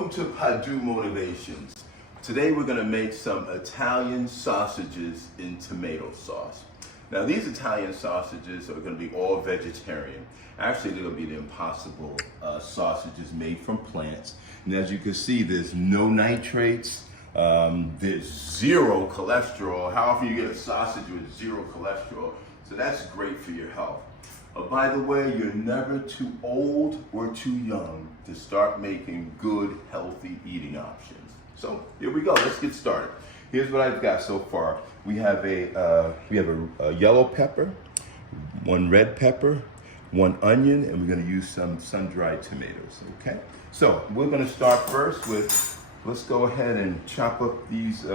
Welcome to Padu Motivations. Today we're going to make some Italian sausages in tomato sauce. Now these Italian sausages are going to be all vegetarian. Actually, they're going to be the impossible sausages made from plants. And as you can see, there's no nitrates, there's zero cholesterol. How often you get a sausage with zero cholesterol? So that's great for your health. By the way, you're never too old or too young to start making good, healthy eating options. So here we go. Let's get started. Here's what I've got so far. We have a yellow pepper, one red pepper, one onion, and we're going to use some sun-dried tomatoes. Okay. So we're going to start first with. Let's go ahead and chop up these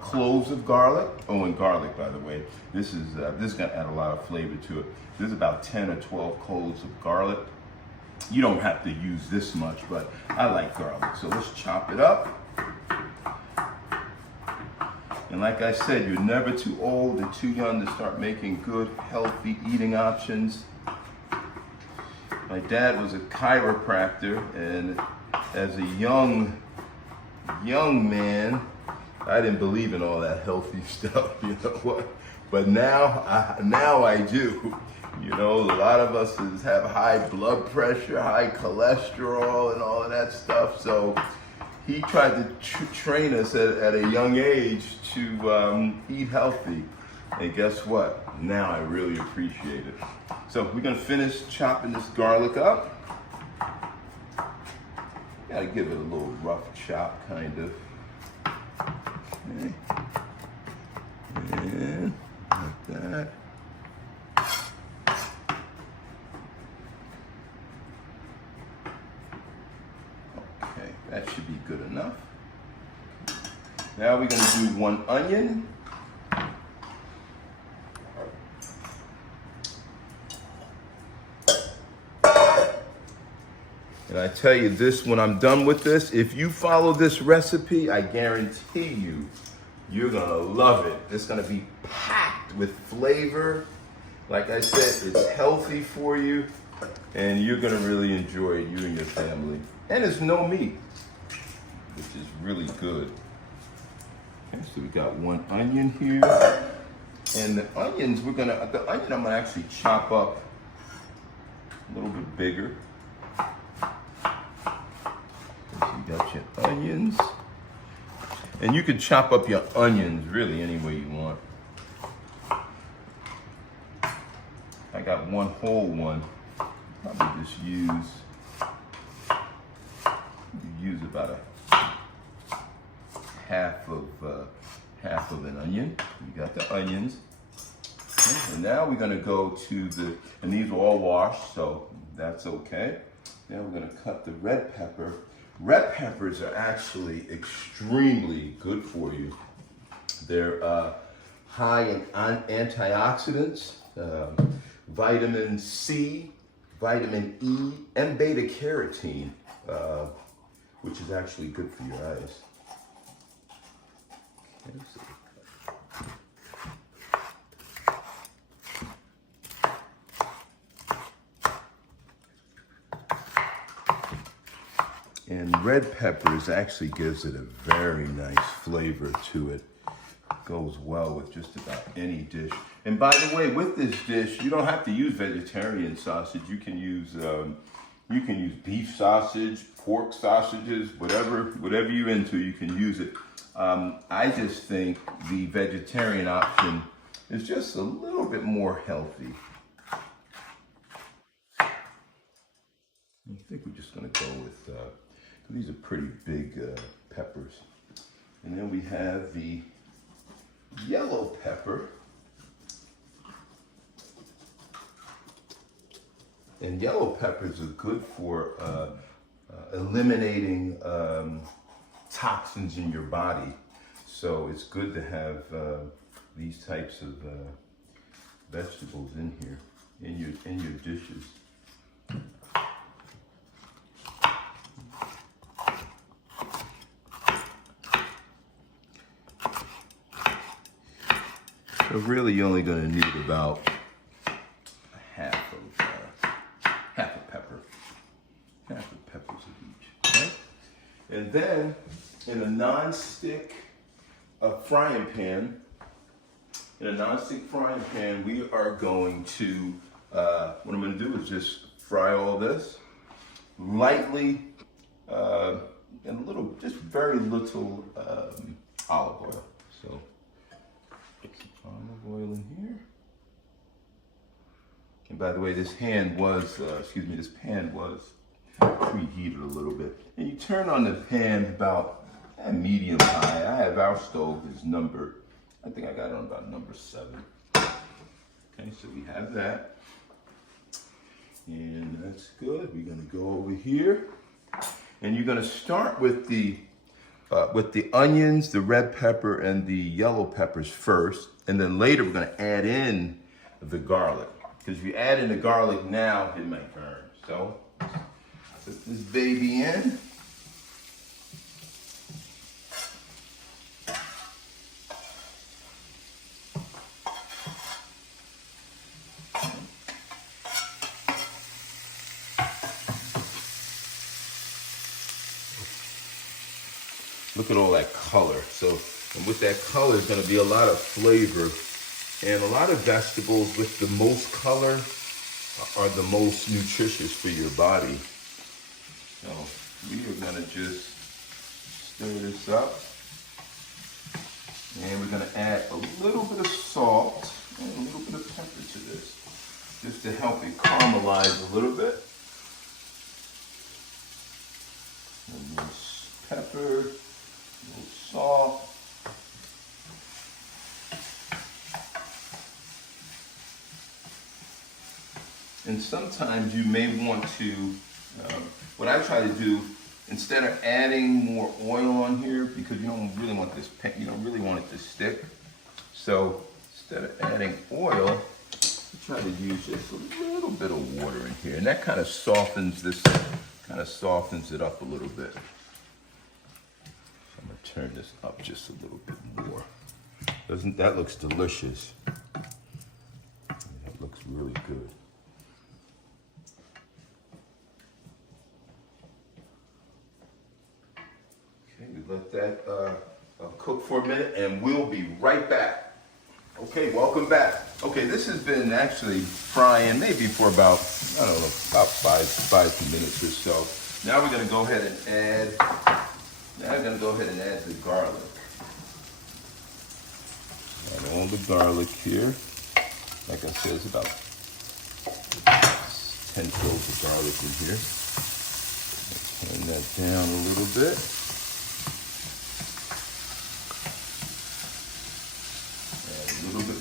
cloves of garlic. Oh, and garlic, by the way. This is going to add a lot of flavor to it. This is about 10 or 12 cloves of garlic. You don't have to use this much, but I like garlic. So let's chop it up. And like I said, you're never too old or too young to start making good, healthy eating options. My dad was a chiropractor, and as a young man, I didn't believe in all that healthy stuff, you know what? But now I do. You know, a lot of us have high blood pressure, high cholesterol, and all of that stuff. So he tried to train us at a young age to eat healthy. And guess what? Now I really appreciate it. So we're gonna finish chopping this garlic up. Gotta give it a little rough chop, kind of. Okay. And like that. Okay, that should be good enough. Now we're gonna do one onion. And I tell you this, when I'm done with this, if you follow this recipe, I guarantee you, you're gonna love it. It's gonna be packed with flavor. Like I said, it's healthy for you, and you're gonna really enjoy it, you and your family. And it's no meat, which is really good. Okay, so we got one onion here. And the onions, I'm gonna actually chop up a little bit bigger. You got your onions, and you can chop up your onions really any way you want. I got one whole one. Probably just use about a half of an onion. You got the onions, okay, and now we're gonna go to and these are all washed, so that's okay. Now we're gonna cut the red pepper. Red peppers are actually extremely good for you. They're high in antioxidants, vitamin C, vitamin E, and beta carotene, which is actually good for your eyes. Okay, so and red peppers actually gives it a very nice flavor to it. Goes well with just about any dish. And by the way, with this dish, you don't have to use vegetarian sausage. You can use beef sausage, pork sausages, whatever you're into, you can use it. I just think the vegetarian option is just a little bit more healthy. I think we're just gonna go with, these are pretty big peppers. And then we have the yellow pepper. And yellow peppers are good for eliminating toxins in your body. So it's good to have these types of vegetables in here, in your dishes. So really, you're only going to need about half a pepper, half of peppers of each. Okay? And then in a non-stick frying pan, we are going to, what I'm going to do is just fry all this lightly, and a little, just very little olive oil. So, put some olive oil in here. And by the way, this pan was preheated a little bit. And you turn on the pan about medium high. I have our stove is number, I think I got it on about number 7. Okay, so we have that. And that's good. We're gonna go over here. And you're gonna start with the onions, the red pepper, and the yellow peppers first. And then later we're gonna add in the garlic. Because if you add in the garlic now, it might burn. So, put this baby in. Look at all that color. So, and with that color is going to be a lot of flavor. And a lot of vegetables with the most color are the most nutritious for your body. So we are going to just stir this up. And we're going to add a little bit of salt and a little bit of pepper to this, just to help it caramelize a little bit. A little pepper, a little salt. And sometimes you may want to, what I try to do, instead of adding more oil on here, because you don't really want this, you don't really want it to stick. So instead of adding oil, I try to use just a little bit of water in here, and that kind of softens this, it up a little bit. So I'm gonna turn this up just a little bit more. Doesn't that looks delicious? That looks really good. Let that cook for a minute, and we'll be right back. Okay, welcome back. Okay, this has been actually frying maybe for about, I don't know, about five minutes or so. Now we're going to go ahead and add, the garlic. Add all the garlic here. Like I said, it's about 10 cloves of garlic in here. Turn that down a little bit.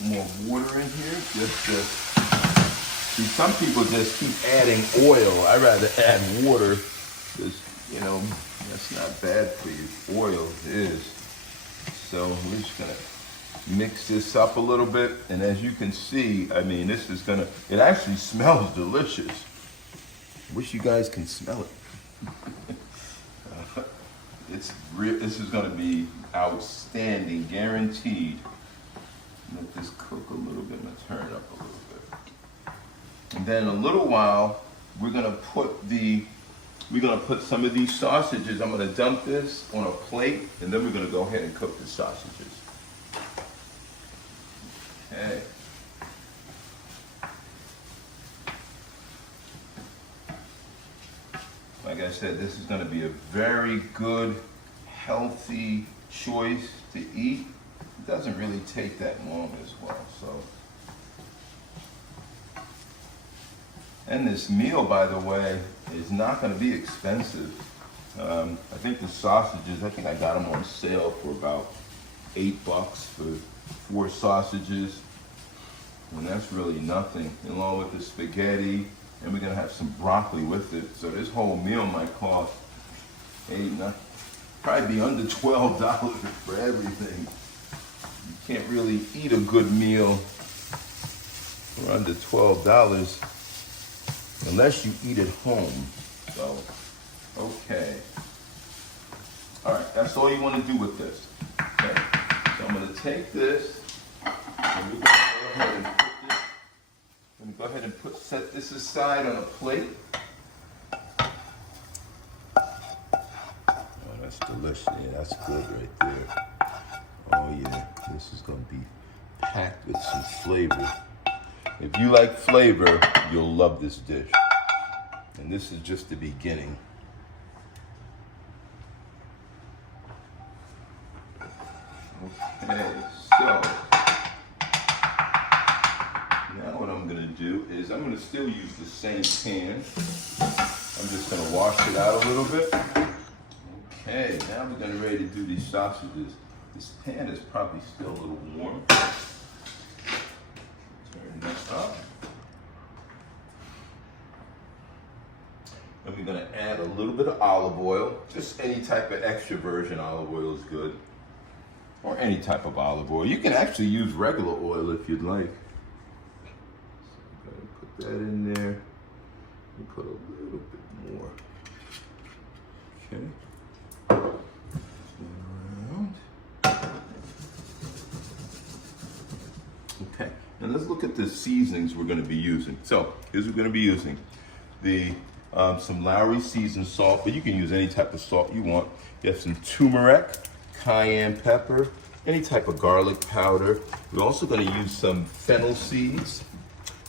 More water in here, just to see, some people just keep adding oil. I rather add water because, you know, that's not bad for you. Oil is. So we're just gonna mix this up a little bit, and as you can see, I mean, this is gonna, it actually smells delicious. I wish you guys can smell it. This is gonna be outstanding, guaranteed. Let this cook a little bit, and turn it up a little bit. And then in a little while, we're gonna put some of these sausages. I'm gonna dump this on a plate, and then we're gonna go ahead and cook the sausages. Okay. Like I said, this is gonna be a very good, healthy choice to eat. It doesn't really take that long as well, so. And this meal, by the way, is not going to be expensive. I think the sausages, I think I got them on sale for about $8 for 4 sausages. And that's really nothing, along with the spaghetti, and we're going to have some broccoli with it. So this whole meal might cost probably be under $12 for everything. You can't really eat a good meal for under $12 unless you eat at home. So, okay. All right, that's all you want to do with this. Okay, so I'm going to take this, and we're going to go ahead and set this aside on a plate. Oh, that's delicious. Yeah, that's good right there. Oh yeah, this is gonna be packed with some flavor. If you like flavor, you'll love this dish. And this is just the beginning. Okay, so now what I'm gonna do is I'm gonna still use the same pan. I'm just gonna wash it out a little bit. Okay, now we're getting ready to do these sausages. This pan is probably still a little warm. Turn that up. And we're gonna add a little bit of olive oil. Just any type of extra virgin olive oil is good. Or any type of olive oil. You can actually use regular oil if you'd like. So I'm gonna put that in there. And put a little bit more. Okay. Okay, and let's look at the seasonings we're going to be using. So here's what we're going to be using: the some Lowry seasoned salt, but you can use any type of salt you want. You have some turmeric, cayenne pepper, any type of garlic powder. We're also going to use some fennel seeds,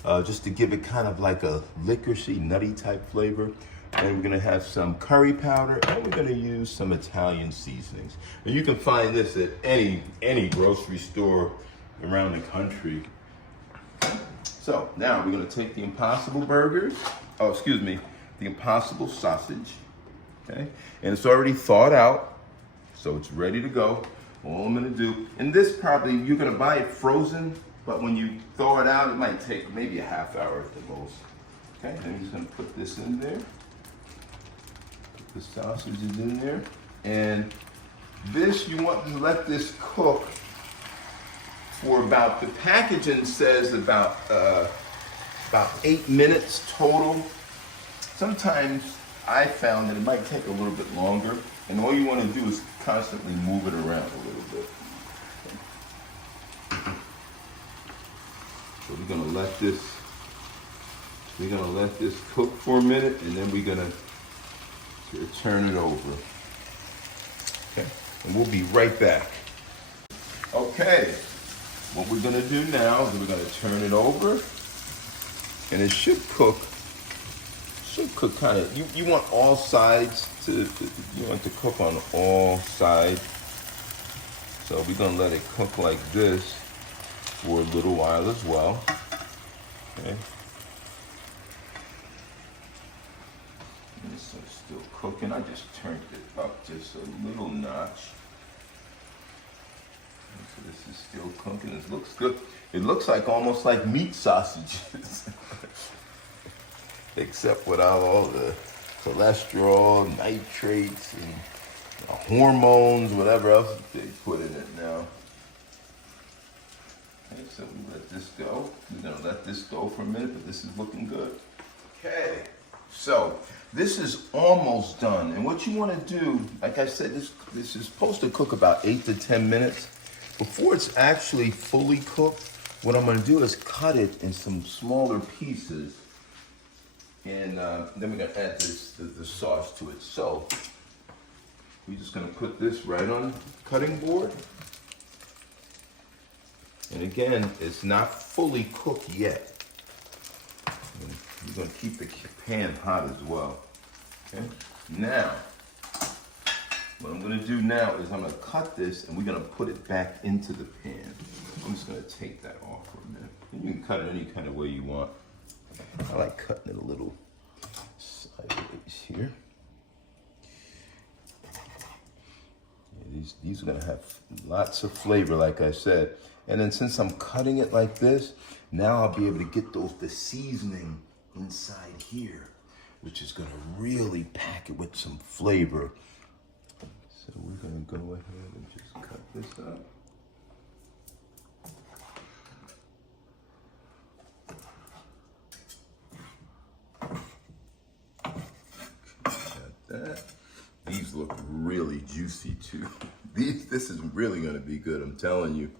just to give it kind of like a licoricey, nutty type flavor. And we're gonna have some curry powder, and we're gonna use some Italian seasonings. And you can find this at any grocery store around the country. So now we're gonna take the Impossible burgers, the Impossible sausage, okay? And it's already thawed out, so it's ready to go. All I'm gonna do, and this probably, you're gonna buy it frozen, but when you thaw it out, it might take maybe a half hour at the most. Okay, then I'm just gonna put this in there. The sausage is in there, and this, you want to let this cook for about, the packaging says about 8 minutes total. Sometimes I found that it might take a little bit longer, and all you want to do is constantly move it around a little bit. So we're gonna let this cook for a minute, and then we're gonna turn it over. Okay, and we'll be right back. Okay, what we're gonna do now is we're gonna turn it over, and it should cook kind of, you want all sides you want to cook on all sides. So we're gonna let it cook like this for a little while as well. Okay. This is still cooking. I just turned it up just a little notch. So this is still cooking. It looks good. It looks like almost like meat sausages. Except without all the cholesterol, nitrates, and hormones, whatever else they put in it now. Okay, so we let this go. We're gonna let this go for a minute, but this is looking good. Okay, so this is almost done. And what you wanna do, like I said, this is supposed to cook about 8 to 10 minutes. Before it's actually fully cooked, what I'm gonna do is cut it in some smaller pieces. And then we're gonna add the sauce to it. So we're just gonna put this right on the cutting board. And again, it's not fully cooked yet. And you're gonna keep the pan hot as well. Okay. Now, what I'm gonna do now is I'm gonna cut this, and we're gonna put it back into the pan. I'm just gonna take that off for a minute. You can cut it any kind of way you want. I like cutting it a little sideways here. Yeah, these are gonna have lots of flavor, like I said. And then since I'm cutting it like this, now I'll be able to get the seasoning inside here, which is gonna really pack it with some flavor. So we're gonna go ahead and just cut this up. That. These look really juicy too. This is really gonna be good, I'm telling you.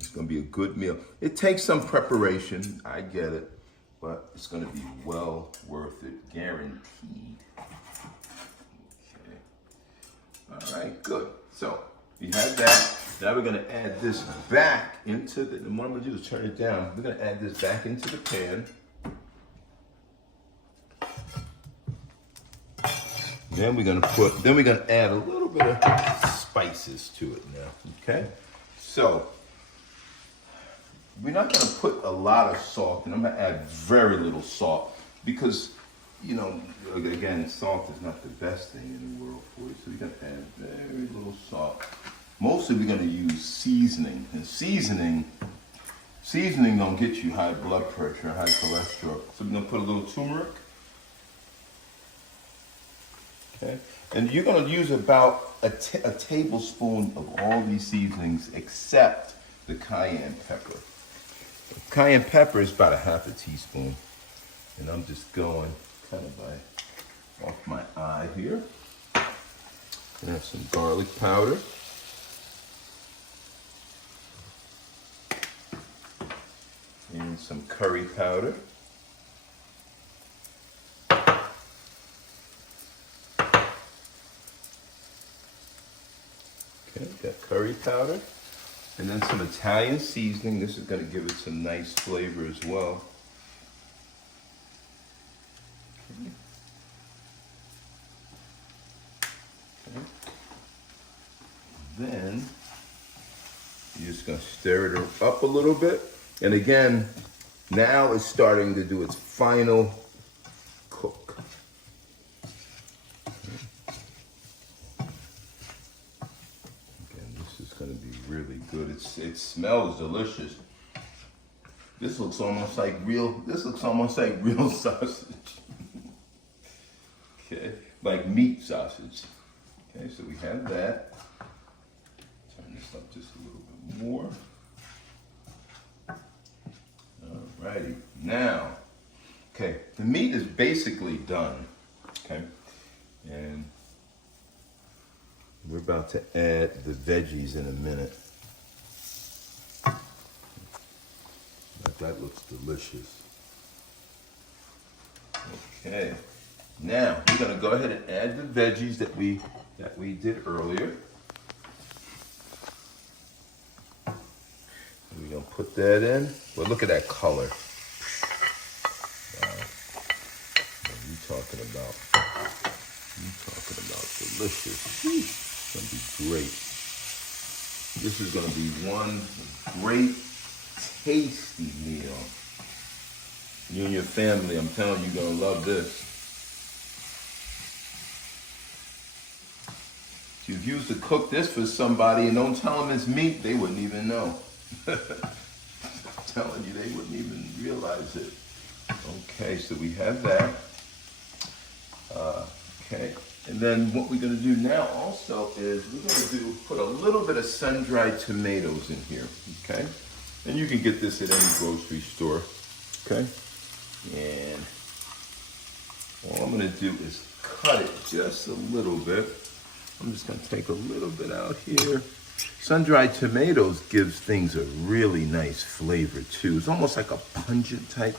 It's gonna be a good meal. It takes some preparation, I get it, but it's gonna be well worth it, guaranteed. Okay. All right, good. So we have that. Now we're gonna add this back into the, and what I'm gonna do is turn it down. We're gonna add this back into the pan. Then we're gonna add a little bit of spices to it now, okay? So, we're not gonna put a lot of salt, and I'm gonna add very little salt because, you know, again, salt is not the best thing in the world for you, so you're gonna add very little salt. Mostly we're gonna use seasoning, and seasoning don't get you high blood pressure, high cholesterol. So we're gonna put a little turmeric. Okay. And you're going to use about a tablespoon of all these seasonings except the cayenne pepper. Cayenne pepper is about a half a teaspoon. And I'm just going kind of off my eye here. And have some garlic powder. And some curry powder. Okay, got curry powder, and then some Italian seasoning. This is going to give it some nice flavor as well. Okay. Okay. Then you're just going to stir it up a little bit, and again, now it's starting to do its final cook. Going to be really good. It smells delicious. This looks almost like real sausage. Okay, like meat sausage. Okay, so we have that. Turn this up just a little bit more. Alrighty, now, okay, the meat is basically done. Okay, and we're about to add the veggies in a minute. That looks delicious. Okay, now we're gonna go ahead and add the veggies that we did earlier. We're gonna put that in. Well, look at that color. Wow. What are you talking about? Delicious. It's gonna be great. This is gonna be one great, tasty meal. You and your family, I'm telling you, you're gonna love this. If you used to cook this for somebody and don't tell them it's meat, they wouldn't even know. I'm telling you, they wouldn't even realize it. Okay, so we have that. Okay. And then what we're going to do now also is we're going to put a little bit of sun-dried tomatoes in here, okay? And you can get this at any grocery store, okay? And all I'm going to do is cut it just a little bit. I'm just going to take a little bit out here. Sun-dried tomatoes gives things a really nice flavor too. It's almost like a pungent type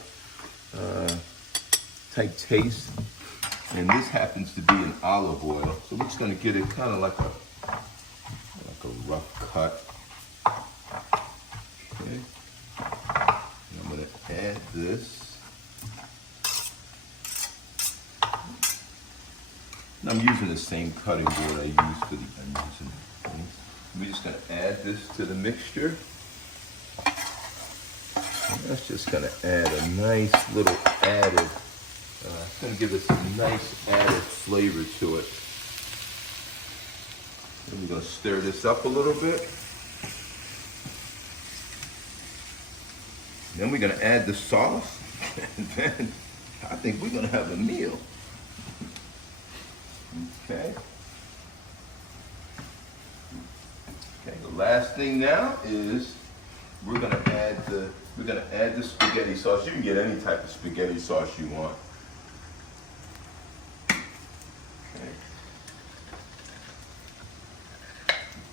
taste. And this happens to be an olive oil, so we're just going to get it kind of like a rough cut. Okay. And I'm going to add this. And I'm using the same cutting board I used for the onions and things. We're just going to add this to the mixture. And that's just going to add a nice little added. It's going to give us a nice added flavor to it. Then we're going to stir this up a little bit. Then we're going to add the sauce. And then I think we're going to have a meal. Okay. Okay, the last thing now is we're going to add the spaghetti sauce. You can get any type of spaghetti sauce you want.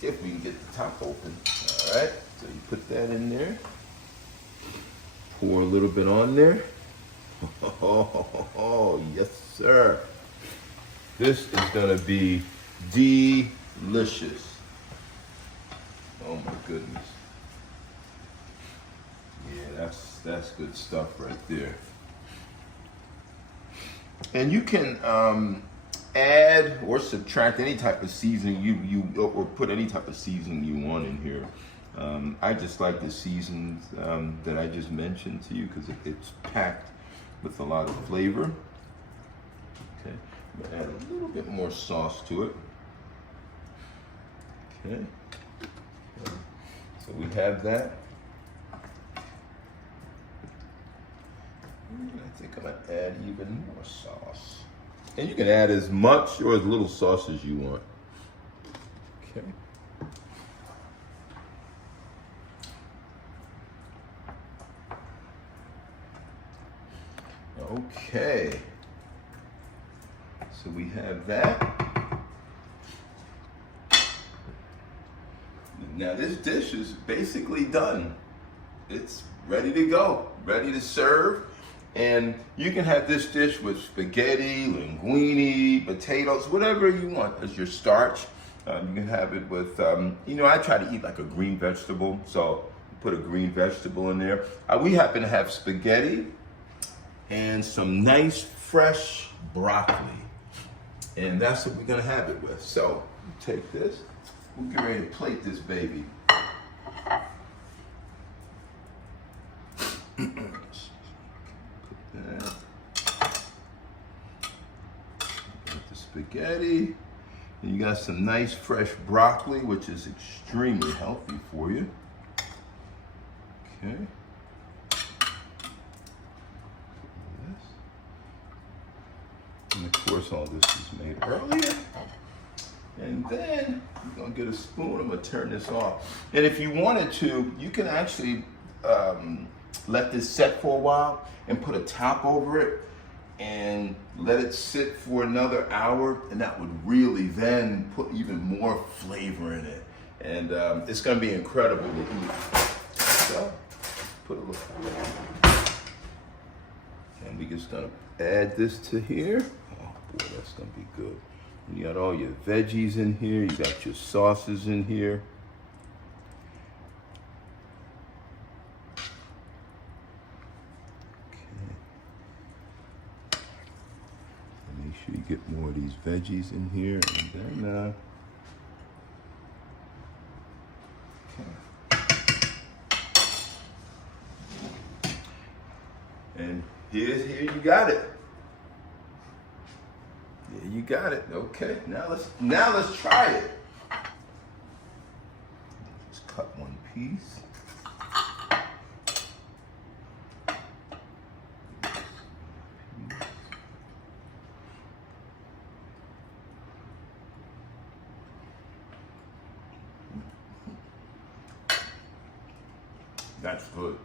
If we can get the top open. All right, so you put that in there. Pour a little bit on there. Oh, yes, sir. This is gonna be delicious. Oh my goodness. Yeah, that's good stuff right there. And you can add or subtract any type of seasoning or put any type of seasoning you want in here. I just like the seasons that I just mentioned to you because it's packed with a lot of flavor. Okay, I'm gonna add a little bit more sauce to it. Okay, so we have that. And I think I'm gonna add even more sauce. And you can add as much or as little sauce as you want. Okay. Okay. So we have that. Now this dish is basically done. It's ready to go, ready to serve. And you can have this dish with spaghetti, linguine, potatoes, whatever you want as your starch. You can have it with, I try to eat like a green vegetable, so put a green vegetable in there. We happen to have spaghetti and some nice fresh broccoli. And that's what we're gonna have it with. So take this, we'll get ready to plate this baby. Got the spaghetti, and you got some nice fresh broccoli, which is extremely healthy for you. Okay. And of course, all this is made earlier. And then you're gonna get a spoon. I'm gonna turn this off. And if you wanted to, you can actually let this set for a while and put a top over it and let it sit for another hour, and that would really then put even more flavor in it. And it's gonna be incredible to eat. So, put a little. And we're just gonna add this to here. Oh boy, that's gonna be good. You got all your veggies in here, you got your sauces in here. Make sure you get more of these veggies in here, and then and here you got it. Yeah, you got it. Okay, now let's try it. Just cut one piece. That's good.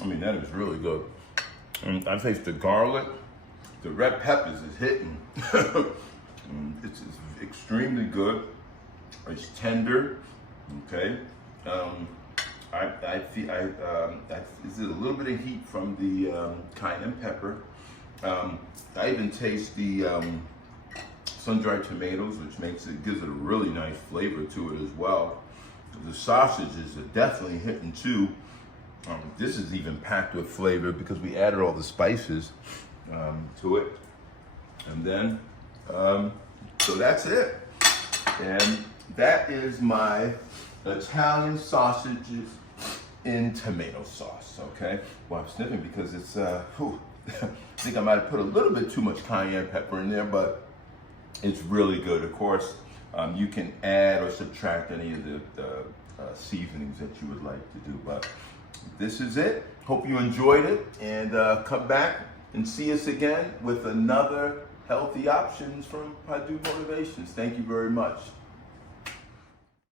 I mean, that is really good. And I taste the garlic, the red peppers is hitting. It's extremely good. It's tender. Okay. I feel there's a little bit of heat from the cayenne pepper. I even taste the sun-dried tomatoes, which gives it a really nice flavor to it as well. The sausages are definitely hitting too. This is even packed with flavor because we added all the spices to it. And then, so that's it. And that is my Italian sausages in tomato sauce, okay? Well, I'm sniffing because it's, I think I might have put a little bit too much cayenne pepper in there, but it's really good. Of course, you can add or subtract any of the seasonings that you would like to do, but this is it. Hope you enjoyed it, and come back and see us again with another healthy options from Padu Motivations. Thank you very much.